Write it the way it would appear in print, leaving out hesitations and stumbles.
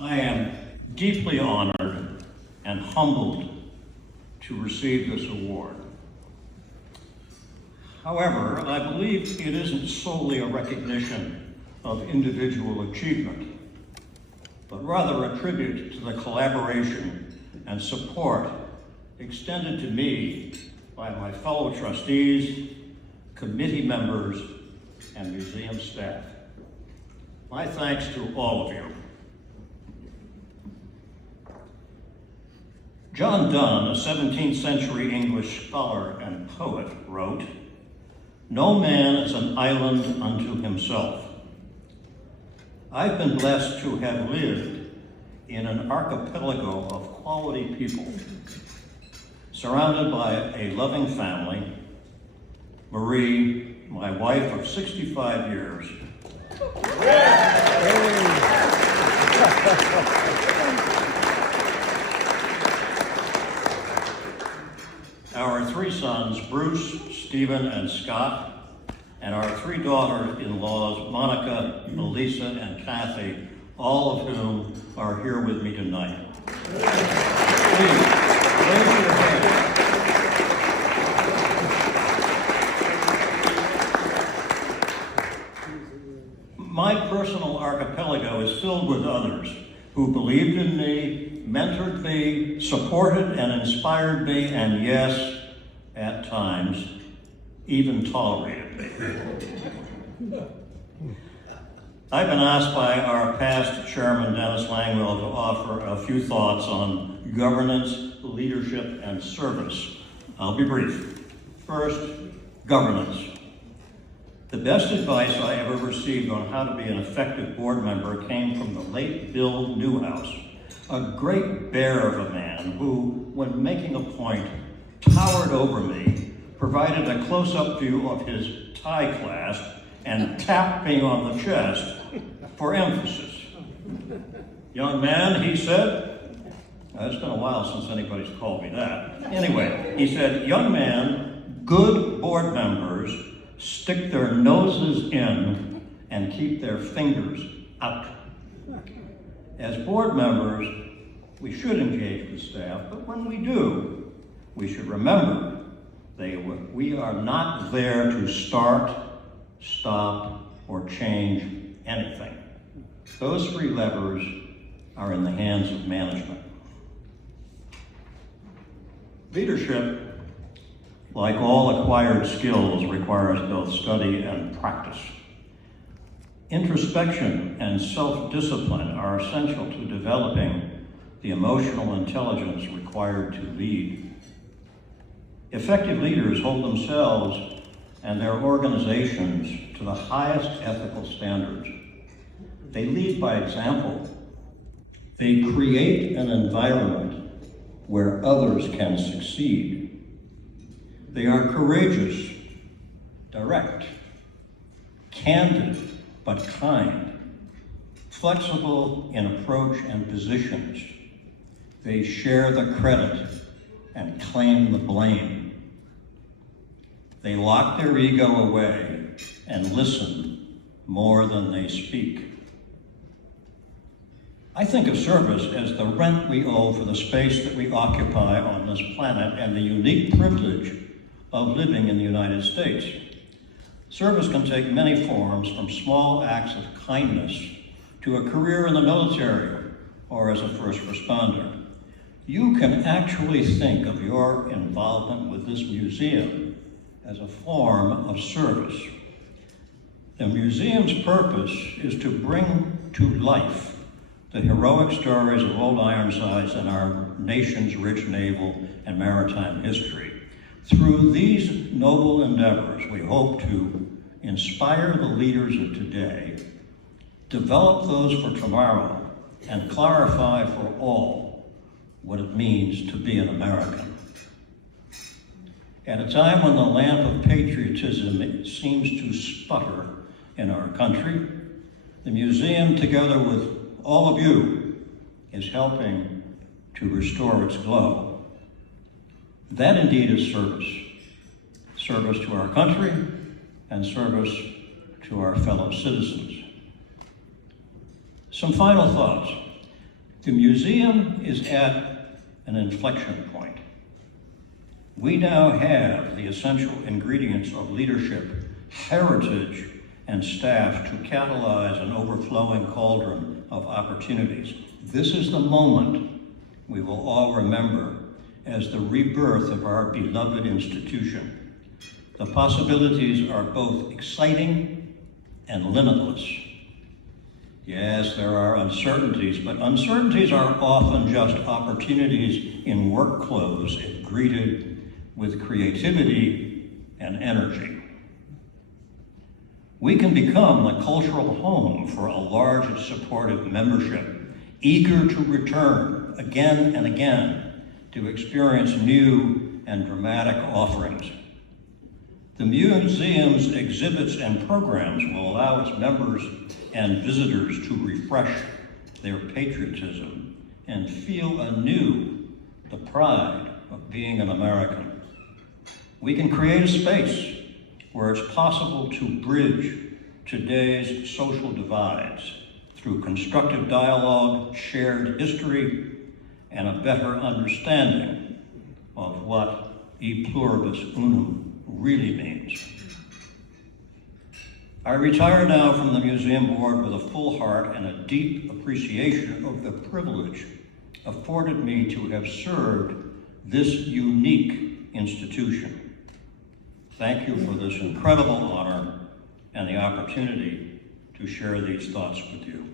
I am deeply honored and humbled to receive this award. However, I believe it isn't solely a recognition of individual achievement, but rather a tribute to the collaboration and support extended to me by my fellow trustees, committee members, and museum staff. My thanks to all of you. John Donne, a 17th century English scholar and poet, wrote, "No man is an island unto himself." I've been blessed to have lived in an archipelago of quality people, surrounded by a loving family, Marie, my wife of 65 years, our 3 sons, Bruce, Stephen, and Scott, and our 3 daughters-in-laws, Monica, Melissa, and Kathy, all of whom are here with me tonight. Please, raise your hand. My personal archipelago is filled with others who believed in me, mentored me, supported and inspired me, and yes, at times, even tolerated me. I've been asked by our past chairman, Dennis Langwell, to offer a few thoughts on governance, leadership, and service. I'll be brief. First, governance. The best advice I ever received on how to be an effective board member came from the late Bill Newhouse, a great bear of a man who, when making a point, towered over me, provided a close-up view of his tie clasp, and tapped me on the chest for emphasis. "Young man," he said, it's been a while since anybody's called me that. Anyway, he said, "Young man, good board members stick their noses in and keep their fingers out." As board members, we should engage with staff, but when we do, we should remember we are not there to start, stop, or change anything. Those 3 levers are in the hands of management. Leadership, like all acquired skills, requires both study and practice. Introspection and self-discipline are essential to developing the emotional intelligence required to lead. Effective leaders hold themselves and their organizations to the highest ethical standards. They lead by example. They create an environment where others can succeed. They are courageous, direct, candid but kind, flexible in approach and positions. They share the credit and claim the blame. They lock their ego away and listen more than they speak. I think of service as the rent we owe for the space that we occupy on this planet and the unique privilege of living in the United States. Service can take many forms, from small acts of kindness to a career in the military or as a first responder. You can actually think of your involvement with this museum as a form of service. The museum's purpose is to bring to life the heroic stories of old Ironsides and our nation's rich naval and maritime history. Through these noble endeavors, we hope to inspire the leaders of today, develop those for tomorrow, and clarify for all what it means to be an American. At a time when the lamp of patriotism seems to sputter in our country, the museum, together with all of you, is helping to restore its glow. That indeed is service. Service to our country and service to our fellow citizens. Some final thoughts. The museum is at an inflection point. We now have the essential ingredients of leadership, heritage, and staff to catalyze an overflowing cauldron of opportunities. This is the moment we will all remember as the rebirth of our beloved institution. The possibilities are both exciting and limitless. Yes, there are uncertainties, but uncertainties are often just opportunities in work clothes if greeted with creativity and energy. We can become the cultural home for a large and supportive membership, eager to return again and again to experience new and dramatic offerings. The museum's exhibits and programs will allow its members and visitors to refresh their patriotism and feel anew the pride of being an American. We can create a space where it's possible to bridge today's social divides through constructive dialogue, shared history, and a better understanding of what e pluribus unum really means. I retire now from the museum board with a full heart and a deep appreciation of the privilege afforded me to have served this unique institution. Thank you for this incredible honor and the opportunity to share these thoughts with you.